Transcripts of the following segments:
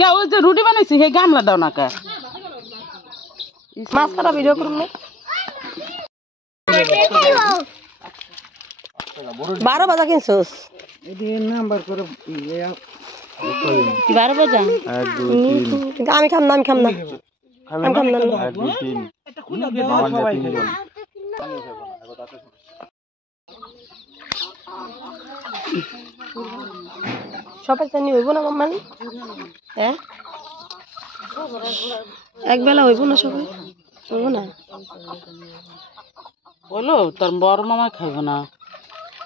কে ওই যে রুটি বানাইছি সেই গামলা দাও না কে মাছ কাটা ভিডিও করুন না 12 বাজা কিনছস নাম্বার করে 12 বাজা আমি খাম না এটা খুলে দাও সবাই সবাই জানি হইব না মাম্মানি হ্যাঁ একবেলা হইব না সবাই হইব না বলো তোর বড় মামা খাইব না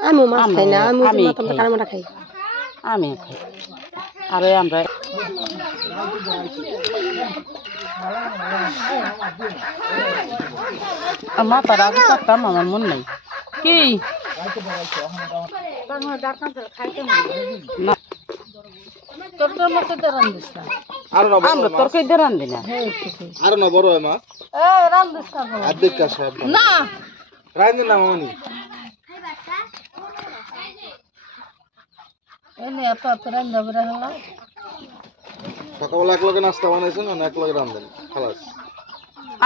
আমি মাছ খাই না আমি মাথা কারমাটা খাই আমি খাই আরে আমরা মাথা রাখি কাটতাম আমার মন নাই কি আমরা তরকারি দিয়ে রান্ধি না আর না বড় মাছ অর্ধেক কাছে না রান্ধেন না মামনি সকালবেলা এক লগে নাস্তা বানাইছেন না এক লগে রান্ধেন খালাস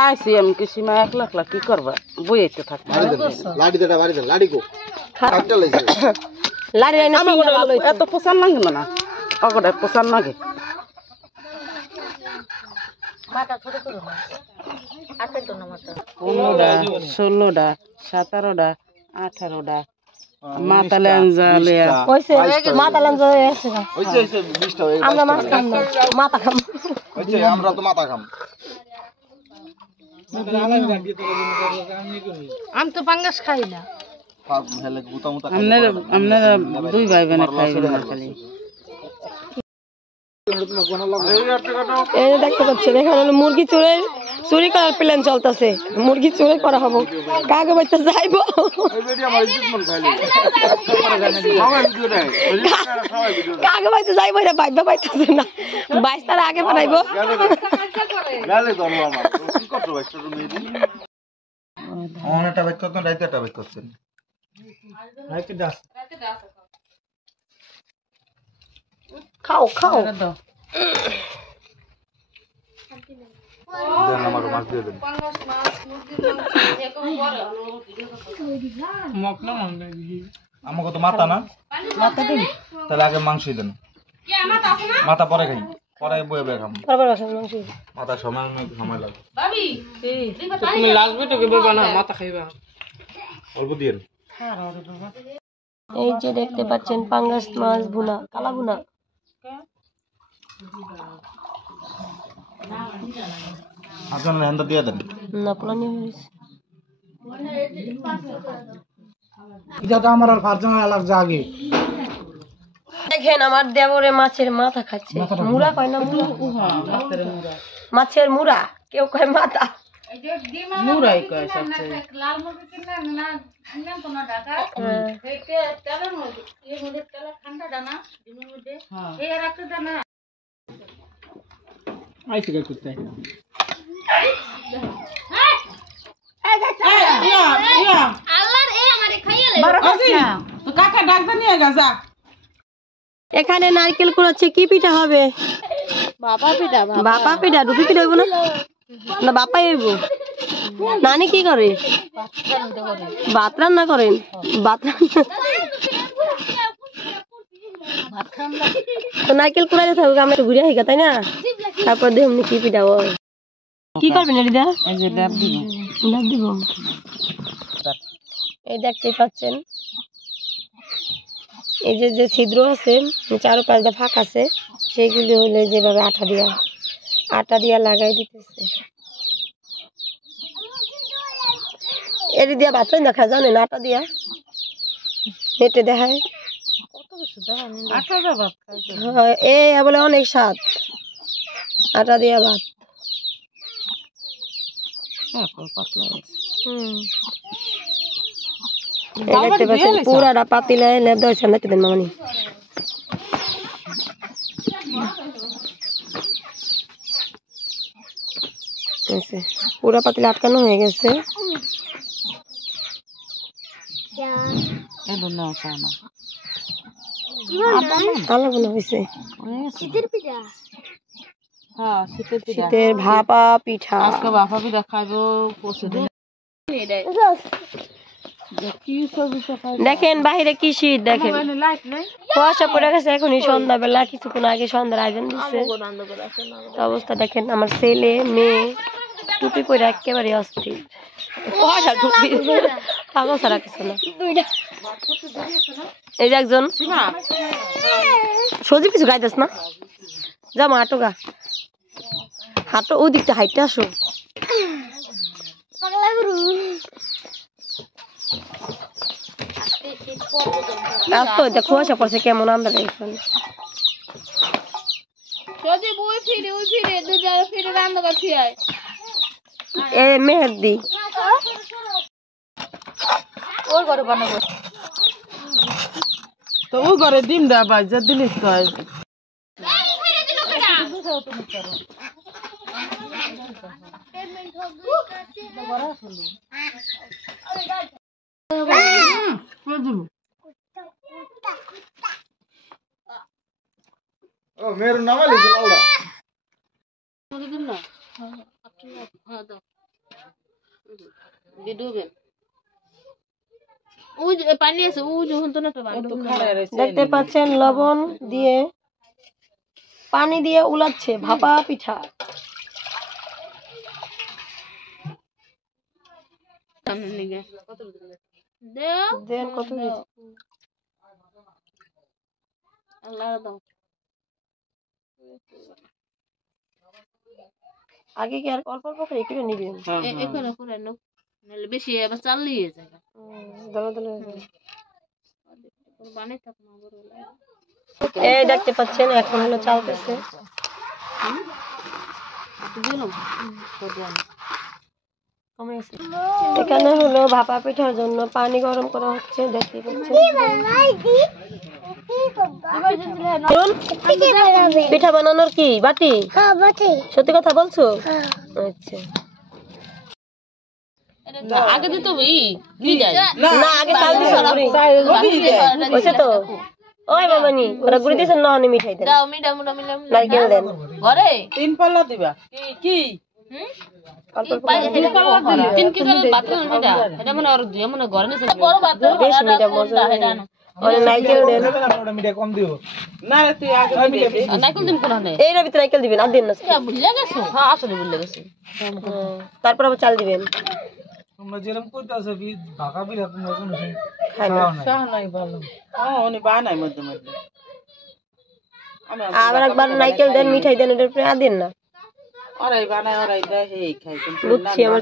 আইসি আমি কিছু মা একলা একলা কি করবা বইতে থাকবো লাডি দেটা বাড়ি দেন লাডি কো কাটটা লাইছে লাড়ি রাইনা ভালো এত পোষান লাগে না অগটা পোষান লাগে মাথা ছোট করো না আটে তো না মাথা 15টা 16টা 17টা 18টা মাথা লেঞ্জা লয়া কইছে মাথা লেঞ্জা এসে হইছে 20টা হয়ে আমরা মাছ খাম না মাথা খাম হইছে আমরা তো মাথা খাম আমি তো পাঙ্গাস খাই না হেলে গুতা মুতা আপনারা দুই ভাই বোনে খাইবেন না খালি এই দেখতে পাচ্ছেন এখানে হলো মুরগি চুরি করার প্ল্যান চলতেছে মুরগি চুরি করা হবো কাকে বাইতে যাইবো কাকে বাইতে যাইবো এটা বাইবা বাইতেছে না 22 তার আগে বানাইবো অনেকটা বাইক করতেন রাইতে একটা বাইক করছেন খাও দেন আমার মাছ দিয়ে দেন আমাকে তো মাথা না মাথা দিন তাহলে আগে মাংসই দেন মাথা পরে খাই পরে বয়ে বয়ে খাম মাথা সময় লাগে তুমি লাগবে তো কেবে না মাথা খাইবা অল্প দিয়ে এই যে দেখতে পাচ্ছেন পাঙ্গাস মাছ ভুনা কালা ভুনা আপনার হ্যান্ড দিয়ে দেন না পুরানি হইছে এটা তো আমার আর ফারজানা আলাপ জাগে দেখেন আমার দেবরে মাছের মাথা খাচ্ছে মুড়া কয় না মুড়া মাছের মুড়া কেউ কয় মাথা মুরাই কয় সবচেয়ে লাল মুরগি কিনা না আনলাম তো না ঢাকা এইতে তেলের মধ্যে এর মধ্যে তেল ঠান্ডা দানা ডিমের মধ্যে এই রাখতে দানা আইছে কে করতে আল্লাহর এই আমারে খাইয়ে লে তো কাকা ডাকতে নিয়ে গেছা এখানে নারকেল কুড়াচ্ছে কি পিঠা হবে বাপা পিঠা রুটি পিঠা হইব না বাপাই হইব নানি কি করে ভাত রান্না করেন তো নারকেল কুড়াইতে থাকুক আমরা ঘুরে আসি তাই না তারপর দেখুন কি পিঠা হয় কি করবেন রিদা এই যে ডাব দিব এই দেখতে পাচ্ছেন এই যে ছিদ্র আছে চারপাশে ফাঁক আছে সেগুলি হইলে যেভাবে আটা দিয়া লাগাই দিতেছে এর দিয়া ভাত দেখা জানেন আটা দিয়া মেটে দেখায় এ বলে অনেক স্বাদ আটা দিয়া ভাত দেখতে পাচ্ছেন পুরাটা পাতিলে ধরছে না দেন মামানি পুরা পাতিলে আটকানো হয়ে গেছে আলাদা হয়েছে হ্যাঁ শীতের পিঠা শীতের ভাপা পিঠা। আজকে ভাপা পিঠা খাইবো পরশু দিন কি সবজি খাই দেখেন বাইরে কি শীত, দেখেন লাইট নাই কুয়াশা পড়ে গেছে, এখনই সন্ধ্যাবেলা, কিছুক্ষণ আগে সন্ধ্যার আয়োজন দিচ্ছে। তো অবস্থা দেখেন, আমার ছেলে মেয়ে টুপি পরে একেবারে অস্থির, কুয়াশা টুপি পাগল ছাড়া কিছু না। এই যে একজন সজি পিছু গাইতেছ না, যা মা হাঁটো গা, হাঁটো ওই দিকটা হাইটে আসো। আজ তো এটা কুয়াশা পড়ছে, কেমন আন্দাজ এখানে। এ মেহেদি ওর ঘরে বানাবো, তো ও ঘরে ডিম দা বাজা দিলিস কয় ও মেরু নামালি লাউডা দেখতে পাচ্ছেন লবণ দিয়ে পানি দিয়ে উলাচ্ছে ভাপা পিঠা। দেন কত আগে কি আর অল্প অল্প করে একটু নিবেন, বেশি আবার চালিয়ে যায় দলা দলা হয়ে যায়। এই দেখতে পাচ্ছেন এখন হলো চালতেছে। এখানে হলো ভাপা পিঠার জন্য পানি গরম করা হচ্ছে, দেখতে পাচ্ছেন। পিঠা বানানোর কি বাটি? সত্যি কথা বলছো? আচ্ছা আগে দিতে হবে না, আগে চাল দিছো হইছে তো। ওই মামানি ওরা গুড়ি দিয়েছেন না, আমি মিঠাই দেন, নারকেল দেন ঘরে 3 পাল্লা দিবা কি অল্প অল্প বেশ মিঠা মজা অনেক নারকেল দেন। ওটা মিঠা কম দিও না রে তুই আগে এই রবিতে নারকেল দিবেন, আর দিন না। তারপর আবার চাল দিবেন। তোমরা যেরকম কইতাছো ঢাকা বিলা তোমরা কোন খাই না শাহ নাই ভালো উনি বানাই মধ্যে মধ্যে আবার একবার নারকেল দেন, মিঠাই দেন, এটার উপরে আর দিন না। ওরাই বানায় ওরাই দেয় এই খাই কিন্তু বুঝছি আমার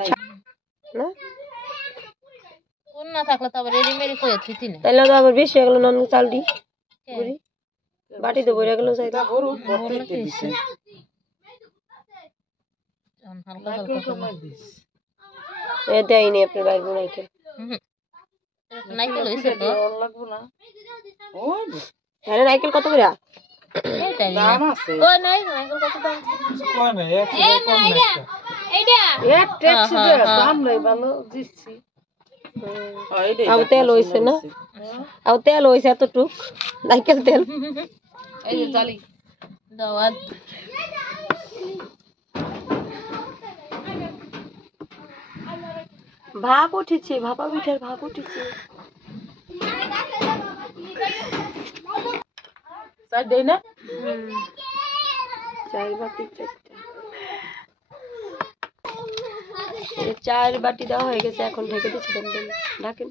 না কোন না থাকলে তো আবার রেডিমেড করে থিতি না তাহলে তো আবার বেশি হয়ে গেল, নন চালটি গুড়ি বাটি তো ভরে গেল চাই গরু প্রত্যেকটা দিছে হালকা হালকা কমাই দিস এ দেয়নি আপনার বাইরে নারকেল নাইকেল হইছে তো লাগবো না ওই হ্যাঁ নারকেল কত করে? এইটাই দাম আছে ও নাই নাইকেল কত দাম কম না এক কম না এইটা এক ট্যাক্স দে দাম নাই ভালো দিচ্ছি আও তেল হইছে না, আও তেল হইছে এতটুক নারকেল তেল। এই যে চালি দাওয়াত ভাপ উঠেছে, ভাপা পিঠার ভাপ উঠেছে। চাই দেই না চার বাটি চার বাটি দেওয়া হয়ে গেছে, এখন ঢেকে দিচ্ছি। দেন দেন ঢাকেন।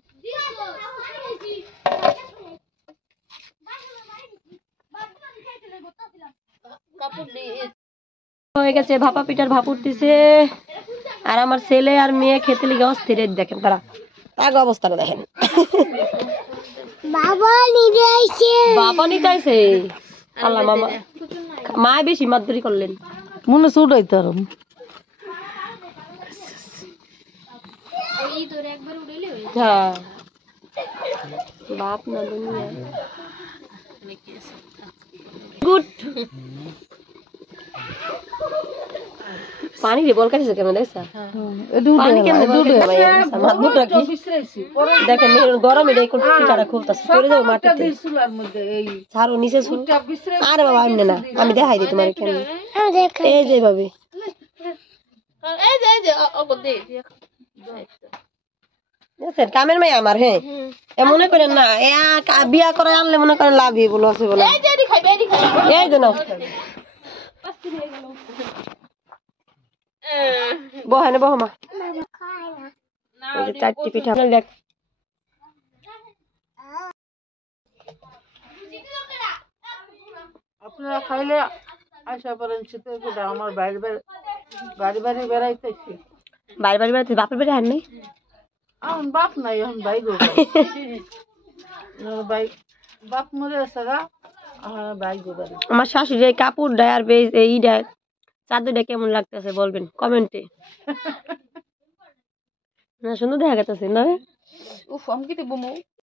হয়ে গেছে ভাপা পিঠার ভাপ উঠতেছে, আর আমার ছেলে আর মেয়ে খেতে লিগে অস্থির। দেখেন তারা আগে অবস্থাটা দেখেন। বাবা নিতে আইছে। আল্লাহ মামা মা বেশি মাদুরি করলেন মনে চুড়াই তার হ্যাঁ বাপ না দুনিয়া গুড। পানি রে বল কাছে কেমন দেখছা? পানি কেমন দেখেন গরমে পিঠাটা খুলতাছে, চলে যাবো মাটিতে ছাড়ো নিচে। আরে বাবা এমনি না, আমি দেখাই দিই তোমার এখানে। এই যে ভাবি দেখছেন, কামের মেয়ে আমার। হ্যাঁ, এ মনে করেন না বিয়া করে আনলে মনে করেন লাভই বলো আছে বলে। এই যে নাও বহানে বহমা ওই যে 4টি পিঠা দেখ। আপনারা খাইলে আশা করেন শীতের পিঠা। আমার বাইরে বাড়ি বাড়ি বেড়াইতেছি। বাড়ি বাড়ি বেড়াতে বাপের বাড়ি হার নেই, এখন বাপ নাই, এখন ভাই গো ভাই বাপ মরে আছে গা, ভাই গো বাড়ি। আমার শাশুড়ি এই কাপড় দেয় আর এই দেয় চাদরটা কেমন লাগতেছে বলবেন কমেন্টে। না সুন্দর দেখা গেছে না? উফ আমি কি বমু